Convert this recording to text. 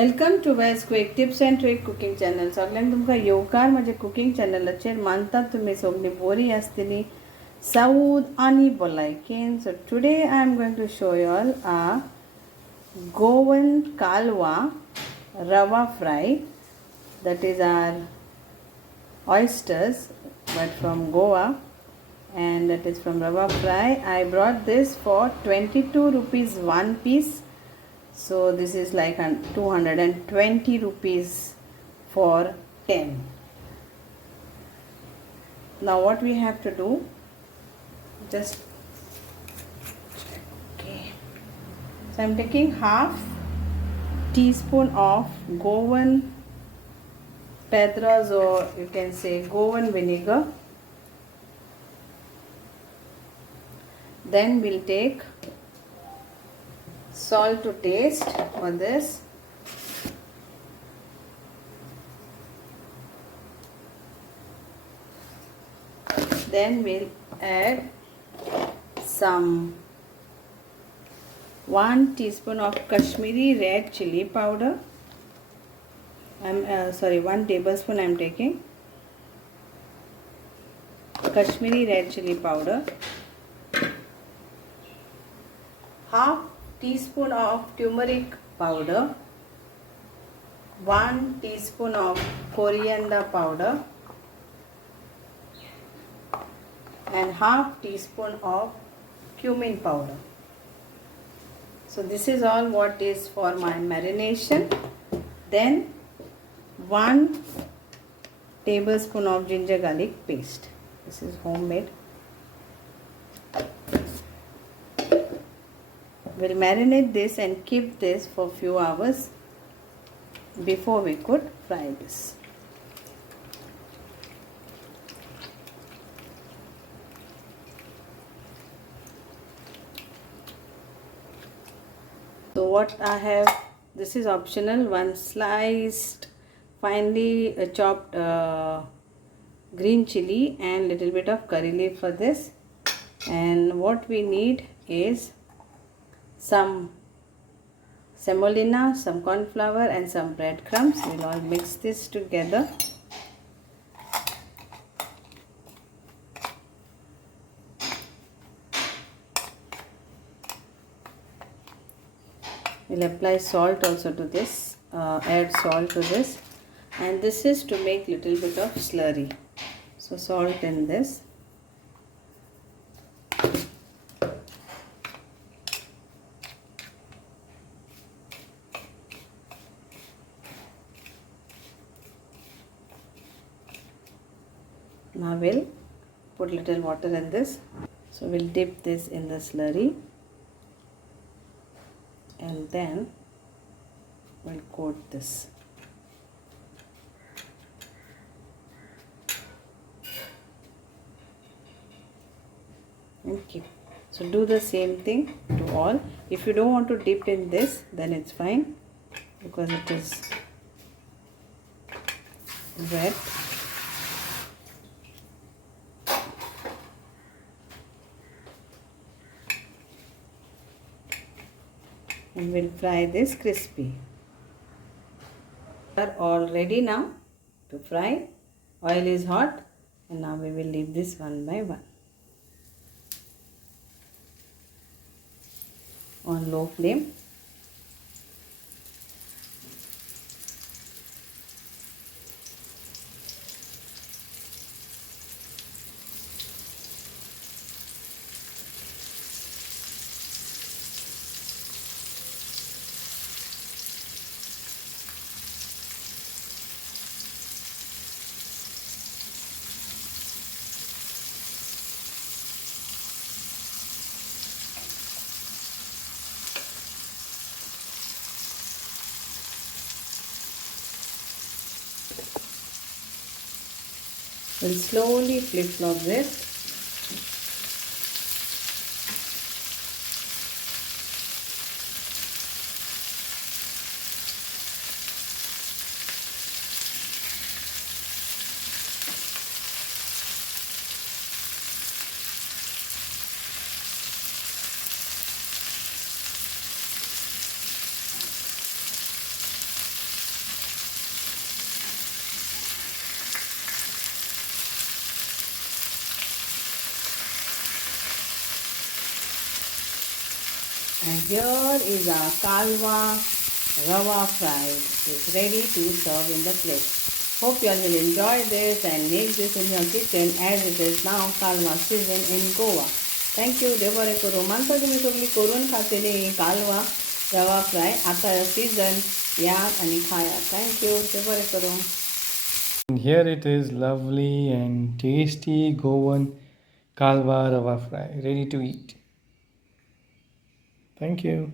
Welcome to veg quick tips and trick cooking channel. सगळ्यांक तुमकां येवकार माझ्या कुकिंग चॅनलाचेर. मानतात तुमी सगळीं बरी आसतली साऊद आनी भलायकेन. So today I am going to show you all a Goan kalwa rava fry. That is our oysters, but from Goa, and that is from Rava fry. I brought this for 22 rupees one piece. So this is like 220 rupees for 10. Now what we have to do, just okay. So I'm taking half teaspoon of Goan Pedras, or you can say Goan vinegar. Then we'll take salt to taste for this. Then we'll add some 1 teaspoon of Kashmiri red chili powder. 1 tablespoon I'm taking Kashmiri red chili powder. Half teaspoon of turmeric powder, 1 teaspoon of coriander powder, and half teaspoon of cumin powder. So this is all what is for my marination. Then 1 tablespoon of ginger garlic paste. This is homemade. We'll marinate this and keep this for few hours before we could fry this. So what I have, this is optional, 1 sliced finely chopped green chili and little bit of curry leaf for this. And what we need is some semolina, some corn flour, and some breadcrumbs. We'll all mix this together. We'll apply salt also to this, add salt to this, and this is to make little bit of slurry. So salt in this. Now we'll put little water in this. So we'll dip this in the slurry and then we'll coat this. Okay. So do the same thing to all. If you don't want to dip in this, then it's fine because it is wet. And we'll fry this crispy. We are all ready now to fry. Oil is hot, and now we will leave this one by one on low flame. We'll slowly flip-flop this. And here is our Kalva Rava fried. It's ready to serve in the plate. Hope you all will enjoy this and make this in your kitchen as it is now Kalva season in Goa. Thank you. देव बरें करूं. मानता तुम्ही सगळी करून खातली कालवा रवा fry आता season या आणि खाया. Thank you. देव बरें करूं. And here it is, lovely and tasty Goan Kalva Rava fry, ready to eat. Thank you.